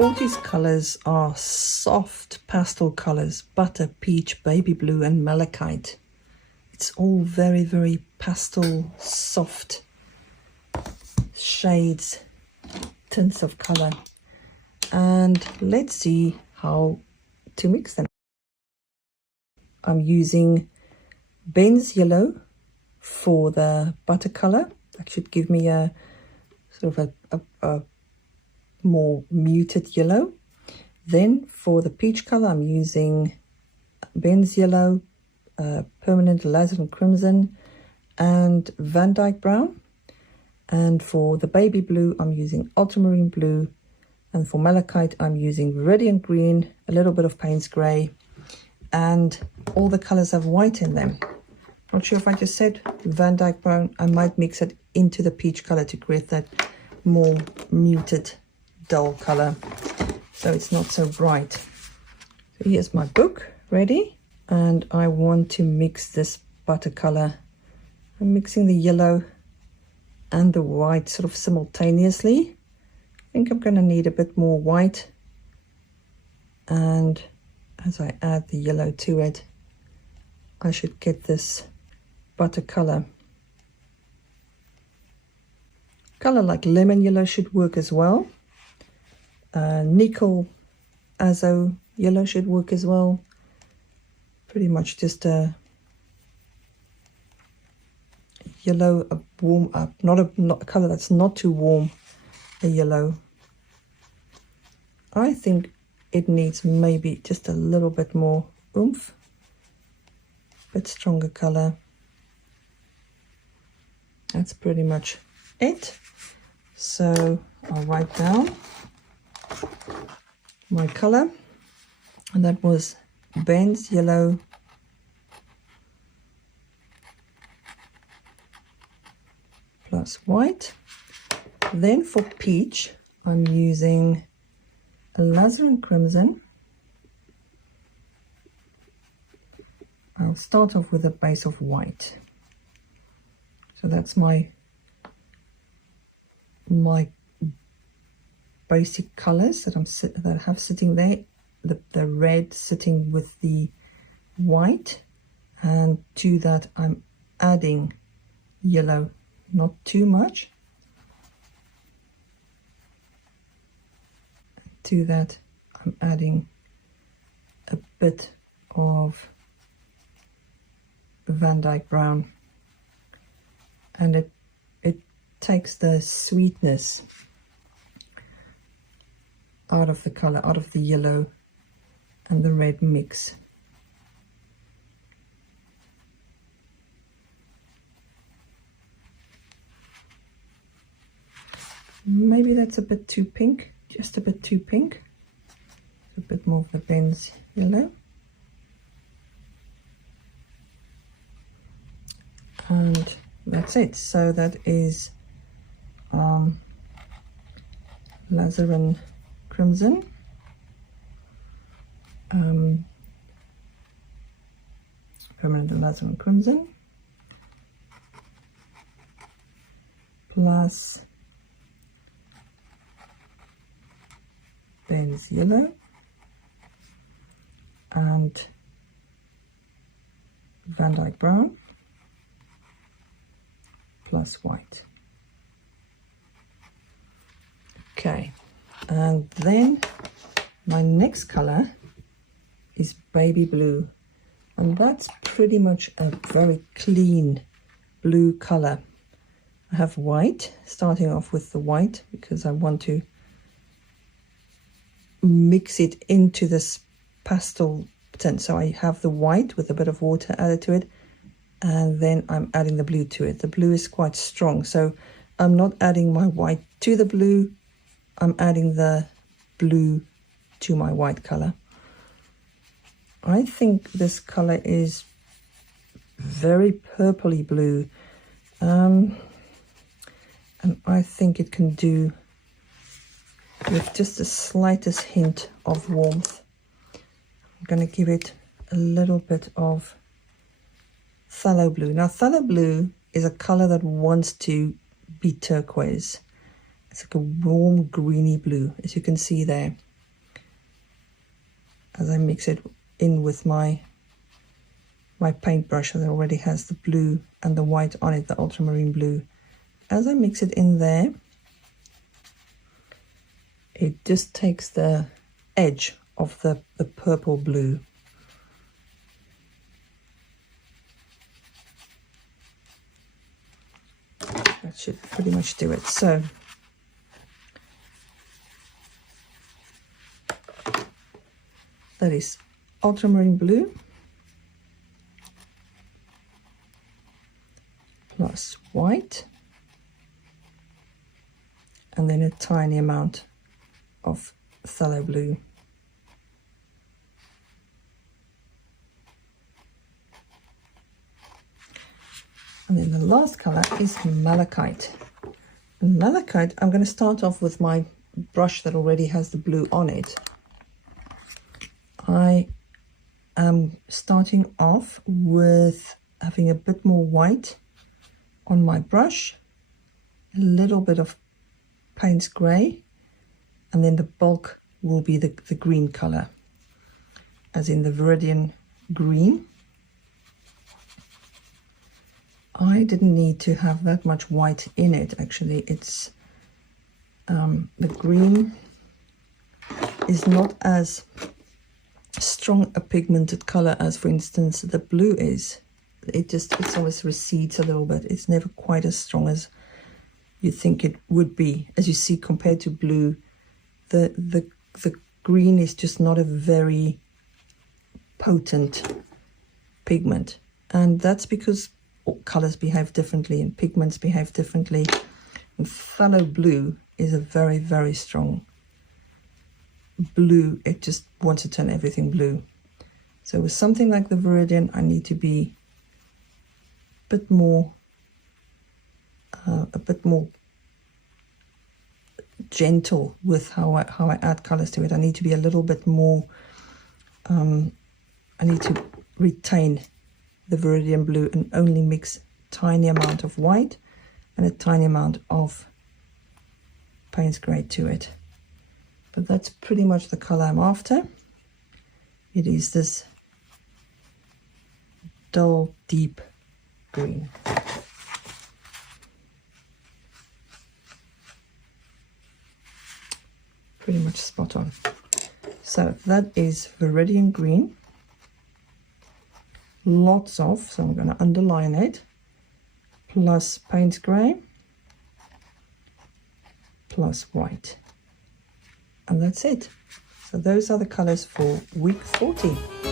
40s colors are soft pastel colors: butter, peach, baby blue and malachite. It's all very, very pastel, soft shades, tints of color. And let's see how to mix them. I'm using Ben's yellow for the butter color. That should give me a sort of a more muted yellow. Then for the peach color, I'm using Ben's yellow, permanent alizarin crimson and Van Dyke brown. And for the baby blue, I'm using ultramarine blue. And for malachite, I'm using radiant green, a little bit of Payne's grey, and all the colors have white in them. Not sure if I just said Van Dyke brown. I might mix it into the peach color to create that more muted, dull color, so it's not so bright. So here's my book ready, and I want to mix this butter color. I'm mixing the yellow and the white sort of simultaneously. I think I'm going to need a bit more white, and as I add the yellow to it, I should get this butter color. Color like lemon yellow should work as well. Nickel azo yellow should work as well. Pretty much just a yellow, a warm up, not a color that's not too warm, a yellow. I think it needs maybe just a little bit more oomph, a bit stronger color. That's pretty much it. So I'll write down my color, and that was Ben's yellow, plus white. Then for peach, I'm using alizarin crimson. I'll start off with a base of white. So that's my basic colors that I have sitting there. The red sitting with the white, and to that I'm adding yellow, not too much. To that I'm adding a bit of Van Dyke brown, and it takes the sweetness out of the color, out of the yellow and the red mix. Maybe that's a bit too pink, just a bit too pink. A bit more of the Ben's yellow. And that's it. So that is alizarin crimson, permanent alizarin crimson, plus Ben's yellow and Van Dyke brown, plus white. Okay, and then my next color is baby blue, and that's pretty much a very clean blue color. I have white, starting off with the white because I want to mix it into this pastel tint. So I have the white with a bit of water added to it, and then I'm adding the blue to it. The blue is quite strong, so I'm not adding my white to the blue, I'm adding the blue to my white color. I think this color is very purpley blue, and I think it can do with just the slightest hint of warmth. I'm going to give it a little bit of phthalo blue. Now phthalo blue is a color that wants to be turquoise. It's like a warm greeny blue, as you can see there. as I mix it in with my paintbrush that already has the blue and the white on it, the ultramarine blue. As I mix it in there, it just takes the edge of the purple blue. That should pretty much do it. So that is ultramarine blue plus white, and then a tiny amount of phthalo blue. And then the last color is malachite. And malachite, I'm going to start off with my brush that already has the blue on it. I am starting off with having a bit more white on my brush, a little bit of Payne's grey, and then the bulk will be the green color, as in the Viridian green. I didn't need to have that much white in it, actually. It's the green is not as strong a pigmented color as, for instance, the blue is. It's always recedes a little bit. It's never quite as strong as you think it would be. As you see, compared to blue, the green is just not a very potent pigment, and that's because colors behave differently and pigments behave differently. And phthalo blue is a very, very strong blue. It just wants to turn everything blue. So with something like the Viridian, I need to be a bit more gentle with how I add colors to it. I need to be a little bit more, I need to retain the Viridian blue and only mix tiny amount of white and a tiny amount of Payne's grey to it. But that's pretty much the color I'm after. It is this dull, deep green. Pretty much spot on. So that is Viridian green. Lots of, so I'm going to underline it, plus Payne's grey, plus white. And that's it. So those are the colors for week 40.